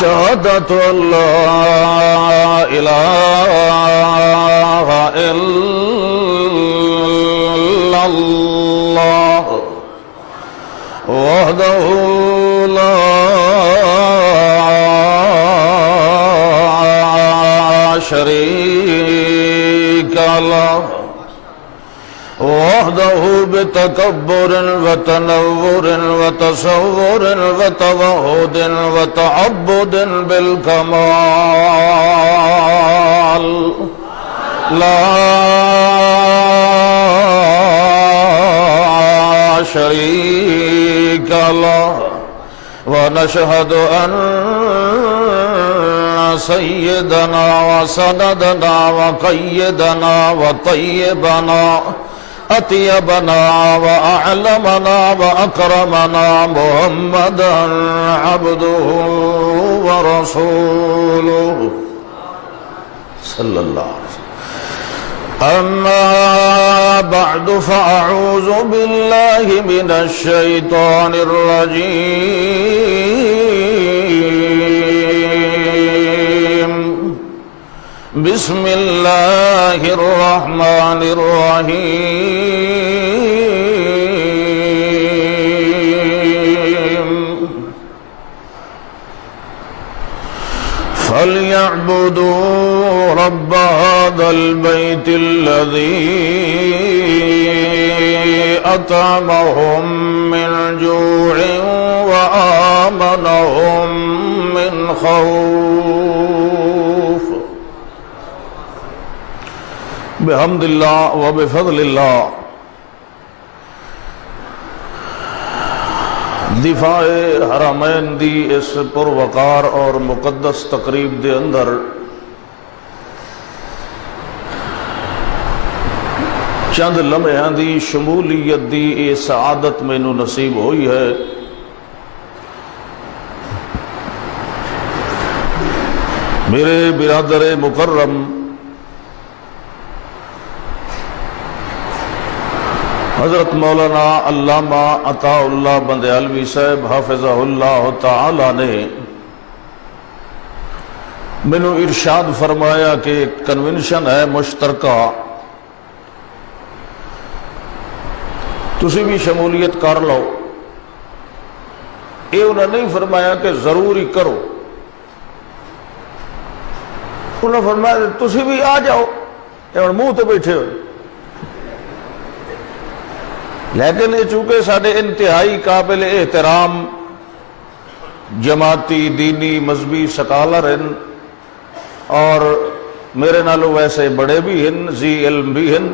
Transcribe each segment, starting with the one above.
شهادة لا إله إلا الله وحده لا شريك له وحده بتكبر وتنور وتصور وتوحد وتعبد بالكمال لا شريك له ونشهد أن سيدنا وسندنا وقيدنا وطيبنا أطيبنا وأعلمنا وأكرمنا محمدا عبده ورسوله صلى الله عليه وسلم. أما بعد فأعوذ بالله من الشيطان الرجيم. بسم الله الرحمن الرحيم. فليعبدوا رب هذا البيت الذي أطعمهم من جوع وآمنهم من خوف. بحمد اللہ و بفضل اللہ. دفاع حرمین دی اس پروقار اور مقدس تقریب دے اندر چند لمحیاں دی شمولیت دی اے سعادت مینوں نصیب ہوئی ہے. میرے برادر مکرم حضرت مولانا علامہ عطا اللہ بندیالوی صاحب حافظہ اللہ تعالی نے مینوں ارشاد فرمایا کہ کنونشن ہے مشترکہ، تسی بھی شمولیت کر لو. یہ انہوں نے نہیں فرمایا کہ ضروری کرو، انہوں نے فرمایا تسی بھی آ جاؤ. یہ منہ تے بیٹھے ہوئے، لیکن یہ چونکہ سارے انتہائی قابل احترام جماعتی دینی مذہبی سکالر ہیں اور میرے نالوں ویسے بڑے بھی ہیں، ذی علم بھی ہیں،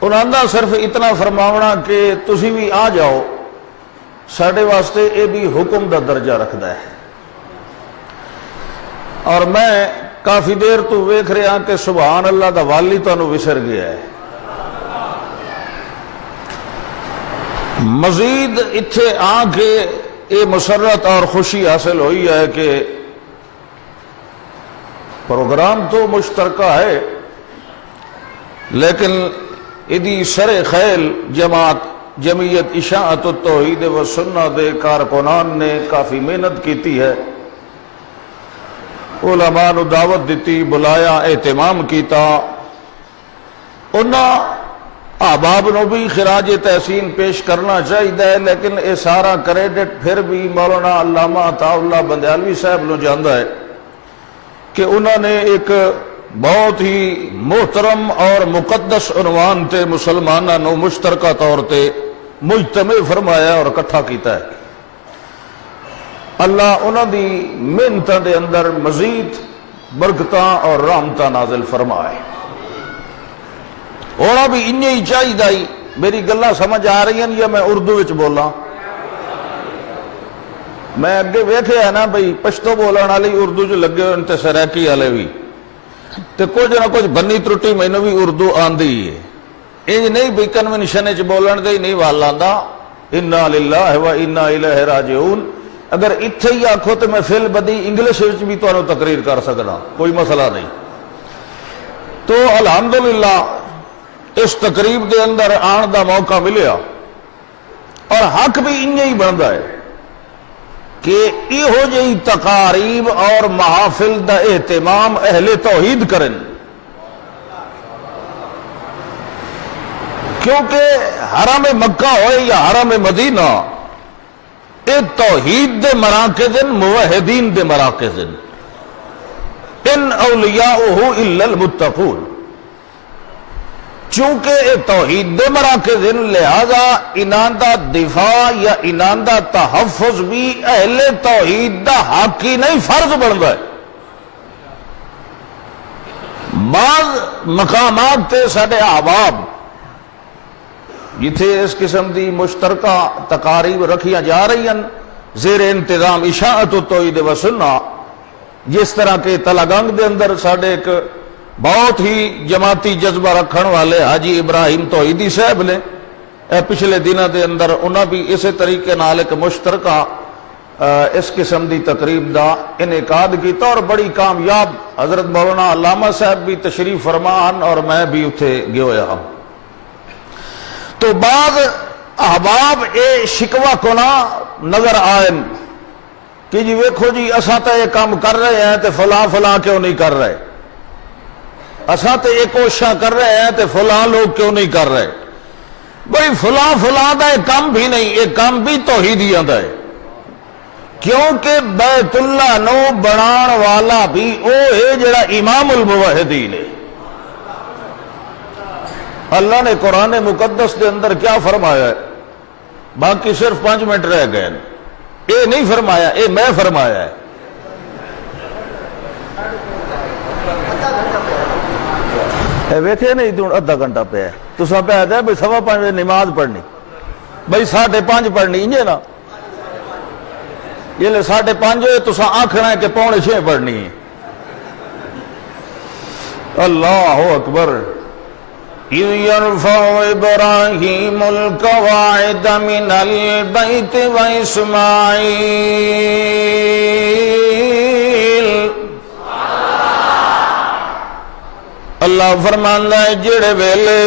انہوں نے صرف اتنا فرماونا کہ تسی بھی آ جاؤ ساڑھے واسطے یہ بھی حکم دا درجہ رکھتا ہے. اور میں کافی دیر تو ویکھ رہا کہ سبحان اللہ دا والی تانوں وسر گیا ہے. مزید اتھے آ کے یہ مسرت اور خوشی حاصل ہوئی ہے کہ پروگرام تو مشترکہ ہے لیکن ادی سر خیل جمعیت اشاعت التوحید و سنہ دے کارکنان نے کافی محنت کیتی ہے. علماء نو دعوت دیتی، بلایا، اہتمام کیتا. انہاں احباب نو بھی خراج تحسین پیش کرنا چاہیے، لیکن یہ سارا کریڈٹ پھر بھی مولانا علامہ عطا اللہ بندیالوی صاحب نو جاندا ہے کہ انہوں نے ایک بہت ہی محترم اور مقدس عنوان تے مسلمانوں نو مشترکہ طور تے مجتمع فرمایا اور اکٹھا کیتا ہے. اللہ انہوں دی محنتاں دے اندر مزید برکتاں اور رحمتاں نازل فرمائے. ہونا بھی انہیں ہی چاہیے. میری گلاں سمجھ آ رہی ہیں یا میں اردو وچ بولاں؟ میں اگے ویکھیا ہے نا بھئی پشتو بولن والے اردو چ لگے ہوئے تے سریکی والے بھی، تے کچھ نہ کچھ بنی ترٹی مینوں بھی اردو آندی ہے. انج نہیں بھی کنونشن وچ بولن دے نہیں وال آندا. انا للہ و انا الیہ راجعون. اگر اتھے ہی آکھو تو میں فل بدی انگلش وچ بھی تانوں تقریر کر سکنا، کوئی مسئلہ نہیں. تو الحمدللہ اس تقریب دے اندر آن دا موقع ملیا اور حق بھی انہیں ہی بنتا ہے کہ یہو جہی تقاریب اور محافل دا اہتمام اہل توحید کرن، کیونکہ حرم مکہ ہوئے یا حرم مدینہ اے توحید دے مراکز، موحدین دے مراکز، ان اولیاؤہ الا المتقون، چونکہ اے توحید دے مراکز، لہذا انہاں دا دفاع یا انہاں دا تحفظ بھی اہل توحید دا حق ہی نہیں، فرض بنتا ہے۔ بعض مقامات تے ساڈے احباب جتھے اس قسم دی مشترکہ تقاریب رکھیاں جا رہی ہیں زیر انتظام اشاعت التوحید و سنہ، جس طرح کے تلگنگ دے اندر ساڈے ایک بہت ہی جماعتی جذبہ رکھن والے حاجی ابراہیم توحیدی صاحب نے پچھلے دنوں دے اندر انہاں بھی اسی طریقے نال ایک مشترکہ اس قسم دی تقریب دا انعقاد کیتا اور بڑی کامیاب، حضرت مولانا علامہ صاحب بھی تشریف فرمان اور میں بھی اتھے گیا ہوا ہوں۔ تو بعض احباب اے شکوہ کنا نظر آئن کہ جی ویکھو جی اساں تے یہ کام کر رہے ہیں تے فلاں فلاں کیوں نہیں کر رہے، اساں تے یہ کوششاں کر رہے ہیں تے فلاں لوگ کیوں نہیں کر رہے۔ بھئی فلاں فلاں دا یہ کام بھی نہیں، یہ کام بھی توحیدیاں دا ہے، کیونکہ بیت اللہ نو بنان والا بھی او ہے جڑا امام الموحدین ہے۔ اللہ نے قرآن مقدس کے اندر کیا فرمایا ہے؟ باقی صرف 5 منٹ رہ گئے، اے نہیں فرمایا، اے میں فرمایا ہے۔ ویکھے نہیں تو ادھا گھنٹہ پہ ہے تو سب پہ آتا ہے بھائی 5:15 نماز پڑھنی، بھائی 5:30 پڑھنی انجے نا، یہ لے 5:30 ہوئے تو آنکھنا ہے کہ 5:45 پڑھنی ہے۔ اللہ اکبر۔ اِذْ يَرْفَعُ إِبْرَاهِيمُ الْقَوَاعِدَ مِنَ الْبَيْتِ وَإِسْمَاعِيلُ۔ اللہ فرماندا ہے جڑے ویلے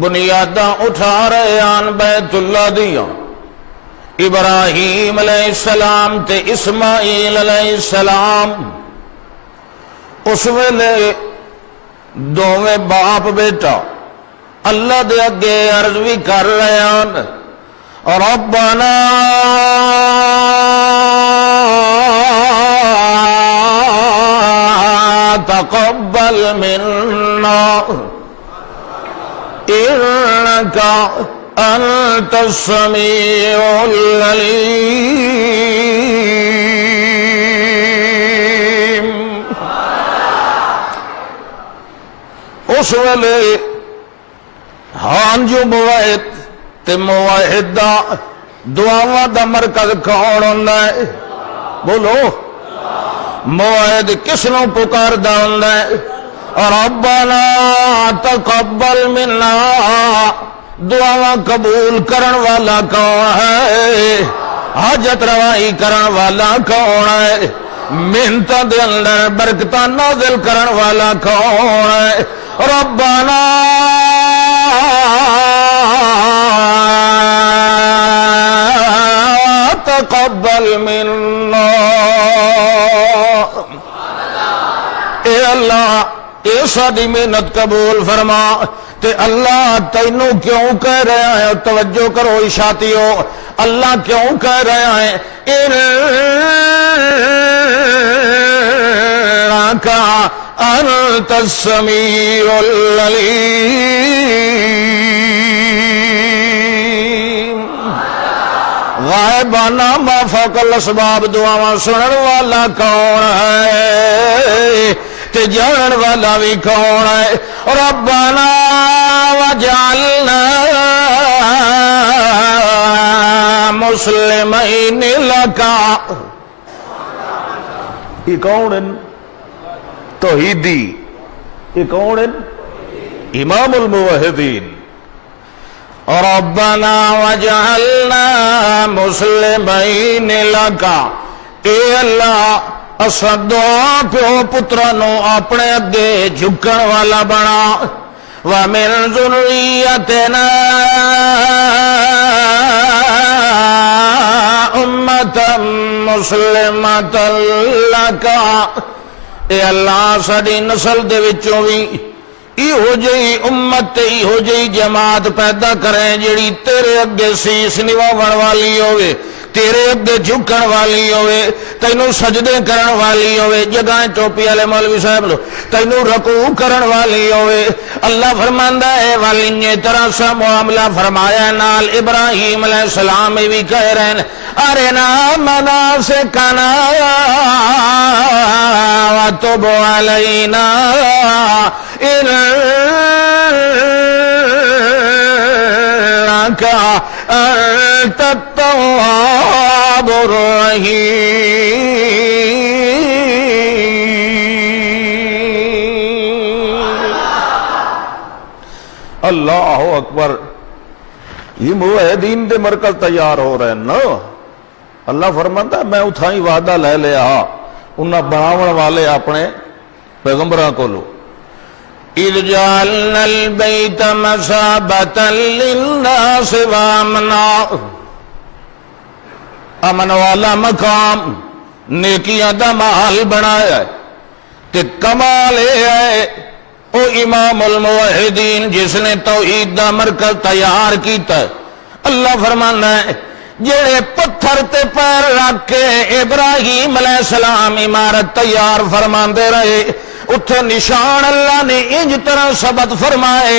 بنیاداں اٹھا رہے آن بیت اللہ دیاں ابراہیم علیہ السلام تے اسماعیل علیہ السلام، اس ویلے دوویں باپ بیٹا اللہ دے اگے عرض بھی کر رہے ہیں، ربنا تقبل منا انک انت السمیع العلیم۔ اس ویلے ہاں جو موحد تے موحد دا دعاواں دا مرکز کون ہوندا ہے؟ بولو، موحد کس نو پکاردا ہوندا ہے؟ ربنا تقبل منا، دعاواں قبول کرن والا کون ہے؟ حاجت روائی کرن والا کون ہے؟ محنتاں دے اندر برکتاں نازل کرن والا کون ہے؟ ربنا تقبل منا، اے اللہ اے ساری محنت قبول فرما۔ تے اللہ تینوں کیوں کہہ رہا ہے؟ توجہ کرو اشاعتیو، اللہ کیوں کہہ رہا ہے؟ انک انت السمیع العلیم۔ غائبانہ ما فوق الاسباب دعاواں سنن والا کون ہے تے جانن والا بھی کون ہے؟ ربنا وجعلنا مسلمین لک، یہ کون ہے؟ توحیدی، یہ کون ہے؟ امام الموحدین۔ ربنا وجعلنا مسلمین لک، اے اللہ اساں دو پیو پتراں نو اپنے اگے جھکن والا بنا، وَمِن ذُرِّيَّتِنَا أُمَّةً مُسْلِمَةً لَكَ، اے اللہ ساری نسل دے وچوں بھی ایہو جئی امت تے ایہو جئی جماعت پیدا کریں جڑی تیرے اگے سیس نواون والی ہوئے، تیرے اگے جھکن والی ہوئے، تینوں سجدے کرن والی ہوئے، جگہیں ٹوپی والے مولوی صاحب لو، تینوں رکوع کرن والی ہوئے۔ اللہ فرماندا ہے والی طرح سا معاملہ فرمایا نال ابراہیم علیہ السلام بھی کہہ رہے ہیں ارنا مناسکنا وتب علینا انک انت التواب الرحیم۔ اللہ اکبر، یہ موحدین دے مرکز تیار ہو رہے ہیں نا۔ اللہ فرماتا ہے میں اتھائی وعدہ لے لیا انہاں بناون والے اپنے پیغمبراں کولو اِذْ جَعَلْنَا الْبَيْتَ مَثَابَةً لِلنَّاسِ وَأَمْنًا، امن والا مقام نیکیاں دا محل بنایا ہے تے کمال ہے او امام الموحدین جس نے توحید دا مرکز تیار کیتا ہے۔ اللہ فرمانا ہے جڑے پتھر تے پیر رکھ کے ابراہیم علیہ السلام عمارت تیار فرماندے رہے، اتھے نشان اللہ نے انج طرح ثبت فرمائے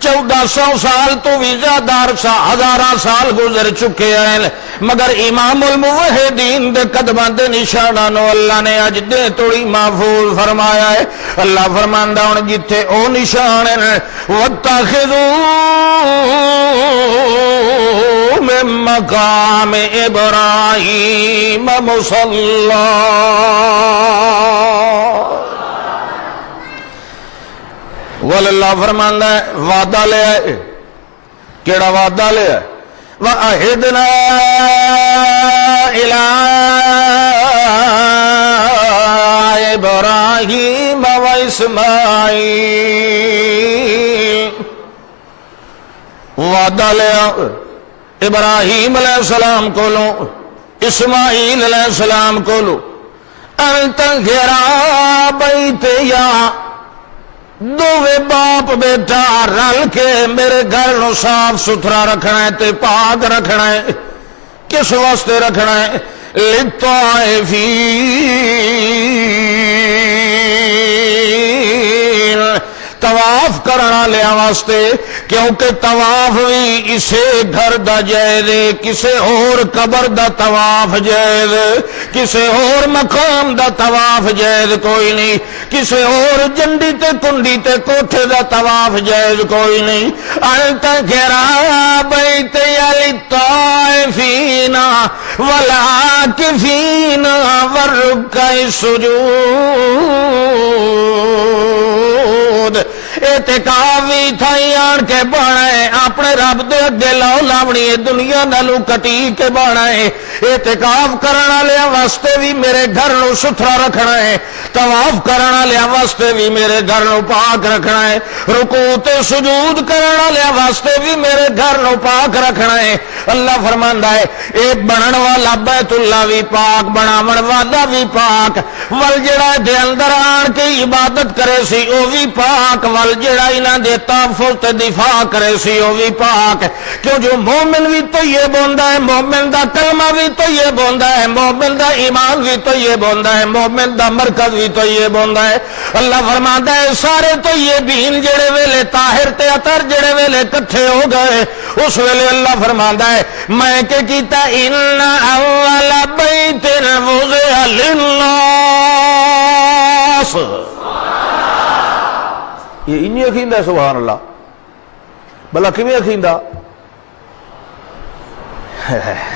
1400 سال تو بھی زیادہ عرصہ، ہزاراں سال گزر چکے ہیں، مگر امام الموحدین دے قدماں دے نشاناں نو اللہ نے اج دے توڑی محفوظ فرمایا ہے۔ اللہ فرماندا ہن جتھے او نشان ہیں واتخذوا من مقام ابراہیم مصلی، واللہ فرماندا ہے وعدہ لے آئے، کیڑا وعدہ لے آئے وَأَعِدْنَا إِلَىٰ إِبْرَاهِيمَ وَإِسْمَاعِيلَ، وعدہ لے آئے ابراہیم علیہ السلام کو لو، اسماعیل علیہ السلام کو لو، أَن تَطْهِرَ بَيْتِيَ، دووے باپ بیٹا رل کے میرے گھر نو صاف ستھرا رکھنا ہے تے پاک رکھنا ہے۔ کس واسطے رکھنا ہے؟ للطائفین، طواف کرنا لیا واسطے، کیونکہ طواف بھی اسے گھر دا جائز، کسے اور قبر دا طواف جائز، کسے اور مقام دا طواف جائز کوئی نہیں، کسے اور جنڈی تے کنڈی تے کوٹھے دا طواف جائز کوئی نہیں۔ انت گرا بیت للطائفین والعاکفین والرکع السجود، اعتکاف بھی تھائی آن کے بانا ہے، اپنے رب دے اگے لاؤ لاونی ہے، دنیا نالو کٹی کے بانا ہے۔ اعتکاف کرنا لیا واسطے بھی میرے گھر نو ستھرا رکھنا ہے، طواف کرنا لیا واسطے بھی میرے گھر نو پاک رکھنا ہے، رکوع تے سجود کرنا لیا واسطے بھی میرے گھر نو پاک رکھنا ہے۔ اللہ فرماندا ہے اے بنن والا بیت اللہ بھی پاک، بناون والا بھی پاک، ول جڑا دے اندر آن کے عبادت کرے سی او بھی پاک، ول جڑا انہاں دے تحفظ تے دفاع کرے سی او بھی پاک۔ کیوں جو مومن بھی طیب ہوندا ہے، مومن دا کلمہ بھی طیب ہوندا ہے، مومن دا ایمان بھی طیب ہوندا ہے، مومن دا مرکز بھی طیب ہوندا ہے۔ اللہ فرماندا ہے سارے طیبین جڑے ویلے طاہر تے اطہر جڑے ویلے کٹھے ہو گئے، اس ویلے اللہ فرماندا ہے میں کہ کیتا ان اول بیت وضع للناس، یہ انہیں اکھیندہ ہے سبحان اللہ، بلا کیویں اکھیندہ؟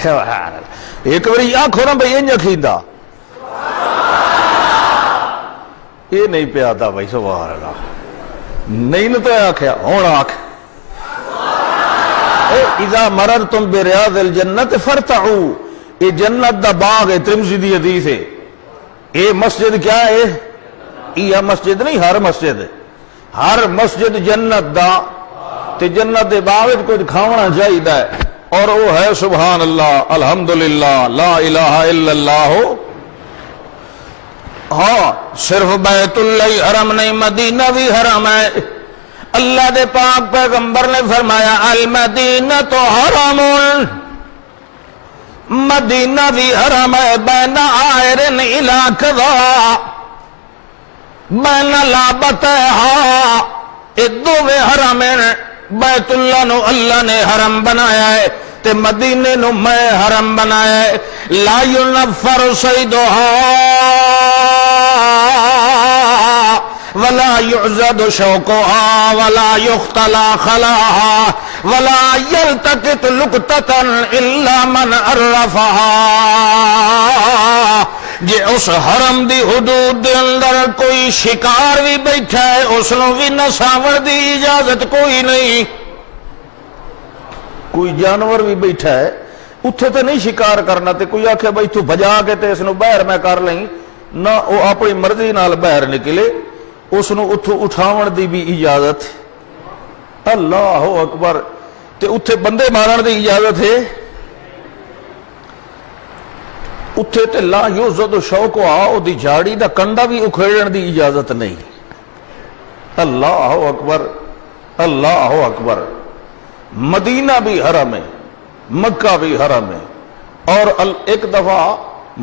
سبحان اللہ، ایک باری آنکھو نا بھئی انہیں اکھیندہ، یہ نہیں پہ آتا بھائی سبحان اللہ، نہیں نہ تو آنکھیا ہونا آنکھ اذا مررتم بریاض الجنت فرتعو، یہ جنت دا باغ ہے، ترمذی دی حدیث ہے۔ یہ مسجد کیا ہے؟ یہ مسجد نہیں، ہر مسجد ہے، ہر مسجد جنت دا تے جنت دے باوجھ کچھ کھاونا چاہیے اور وہ ہے سبحان اللہ الحمدللہ لا الہ الا اللہ. ہاں صرف بیت اللہ حرم نہیں مدینہ بھی حرم ہے. اللہ دے پاک پیغمبر نے فرمایا المدینہ تو حرم مدینہ بھی حرم ہے بین آئرن الی کذا بین لابتہا یہ دوویں حرم ہیں. بیت اللہ نو اللہ نے حرم بنایا ہے تے مدینے نو میں حرم بنایا ہے. لا ينفر صیدہا ولا يعزد شوقها ولا يختلى خلاها ولا يلتقط لقطة الا من عرفها. جے اس حرم دی حدود دے اندر کوئی شکار بھی بیٹھا ہے اس نو بھی نساون دی اجازت کوئی نہیں. کوئی جانور بھی بیٹھا ہے اتھے تے نہیں شکار کرنا تے کوئی آکھے بھائی تو بجا کے تے اس نو باہر میں کر لیں نہ وہ اپنی مرضی نال باہر نکلے اس نو اتھو اٹھاون دی بھی اجازت. اللہ اکبر. تے اتھے بندے مارن دی اجازت ہے اتھے تے لا یوزد شوق او دی جھاڑی دا کنڈا بھی اکھیڑن دی اجازت نہیں. اللہ اکبر اللہ اکبر. مدینہ بھی حرم ہے مکہ بھی حرم ہے. اور ایک دفعہ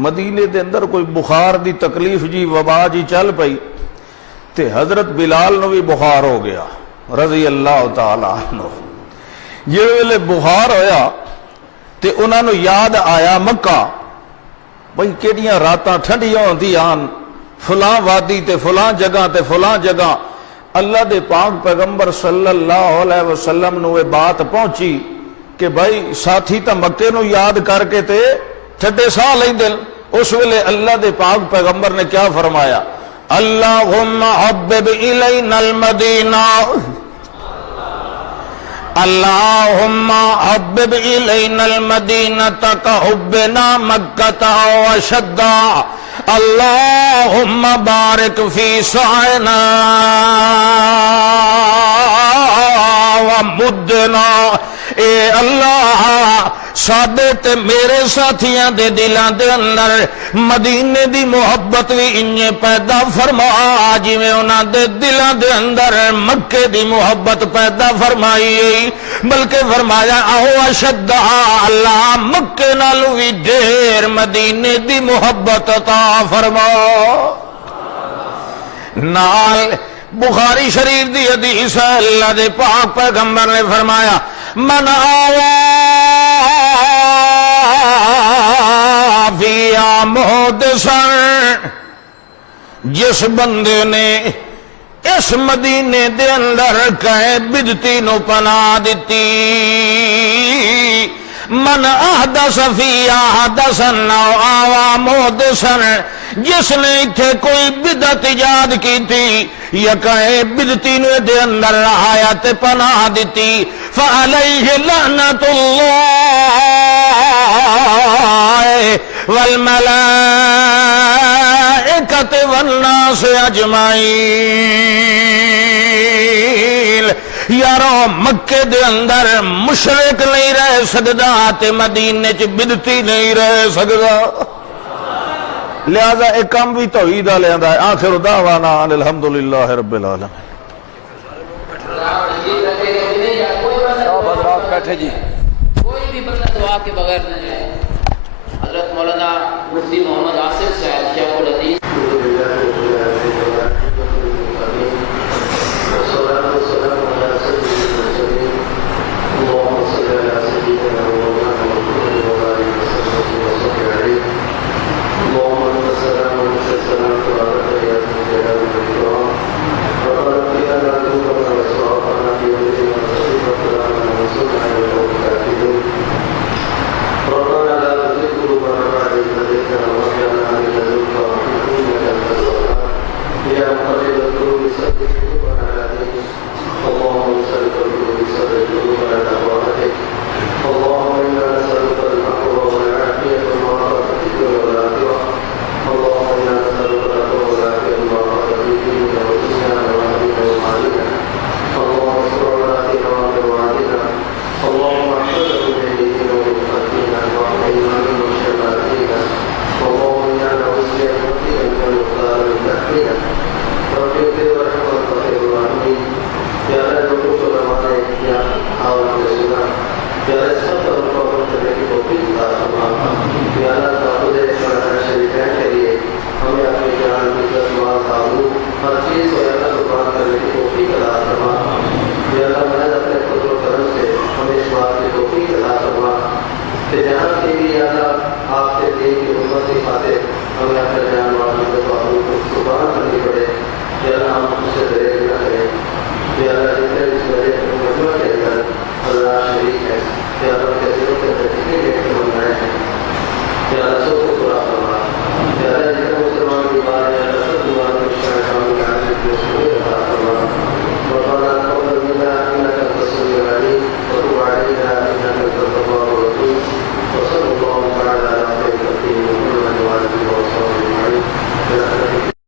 مدینے دے اندر کوئی بخار دی تکلیف جی وبا جی چل پئی تے حضرت بلال نو بھی بخار ہو گیا رضی اللہ تعالی عنہ. جس ویلے بخار ہویا تے انہاں نو یاد آیا مکہ بھئی کیڑیاں راتاں ٹھنڈیاں ہوندی آن فلاں وادی تے فلاں جگہ تے فلاں جگہ. اللہ دے پاک پیغمبر صلی اللہ علیہ وسلم نو یہ بات پہنچی کہ بھائی ساتھی تا مکے نو یاد کر کے تے ٹھڈے ساہ لیں دل. اس ویلے اللہ دے پاک پیغمبر نے کیا فرمایا اللہم حبب الینا المدینہ اللہم حبب الینا المدینہ کحبنا مکہ وشدہ اللہم بارک فی سعینا ومدنا. اے اللہ سادے تے میرے ساتھیاں دے دلاں دے اندر مدینے دی محبت بھی انجے پیدا فرما جی میں انہاں دے دلاں دے اندر مکے دی محبت پیدا فرمائی. بلکہ فرمایا اہو اشدہ اللہ مکے نالو بھی ڈھیر مدینے دی محبت عطا فرما. نال بخاری شریف دی حدیث ہے اللہ دے پاک پیغمبر نے فرمایا من آوا فیا محدثا جس بندے نے اس مدینے دے اندر کہے بدتی نو پناہ دیتی من احدث فیا حدثا او آوا محدثا جس نے اتھے کوئی بدعت ایجاد کی تھی یا کہے بدتی نو دے اندر رہایا تے پناہ دیتی فعلیہ لعنت اللہ والملائکۃ والناس اجمعین. یارو مکے دے اندر مشرک نہیں رہ سکدا تے مدینے چ بدتی نہیں رہ سکدا. لہذا ایک کام بھی توحید والے آندا ہے. آخر دعوانا ان الحمدللہ رب العالمین. بیٹھے جی کوئی بھی بندہ دعا کے بغیر نہیں ہے. حضرت مولانا مفتی محمد آصف صاحب شیخ الحدیث ربنا لا تزغ قلوبنا بعد إذ هديتنا وهب لنا من بھی اللہ آپ سے دین کی حکمت کی خاطر ہمیں اپنے جان والوں کو قربان کرنی پڑے کہ اللہ ہم اس سے دریک نہ کریں کہ اللہ جتنے اس وجہ سے مجموعہ کے اندر اللہ شریک ہے کہ اللہ کے دلوں کے نتیجے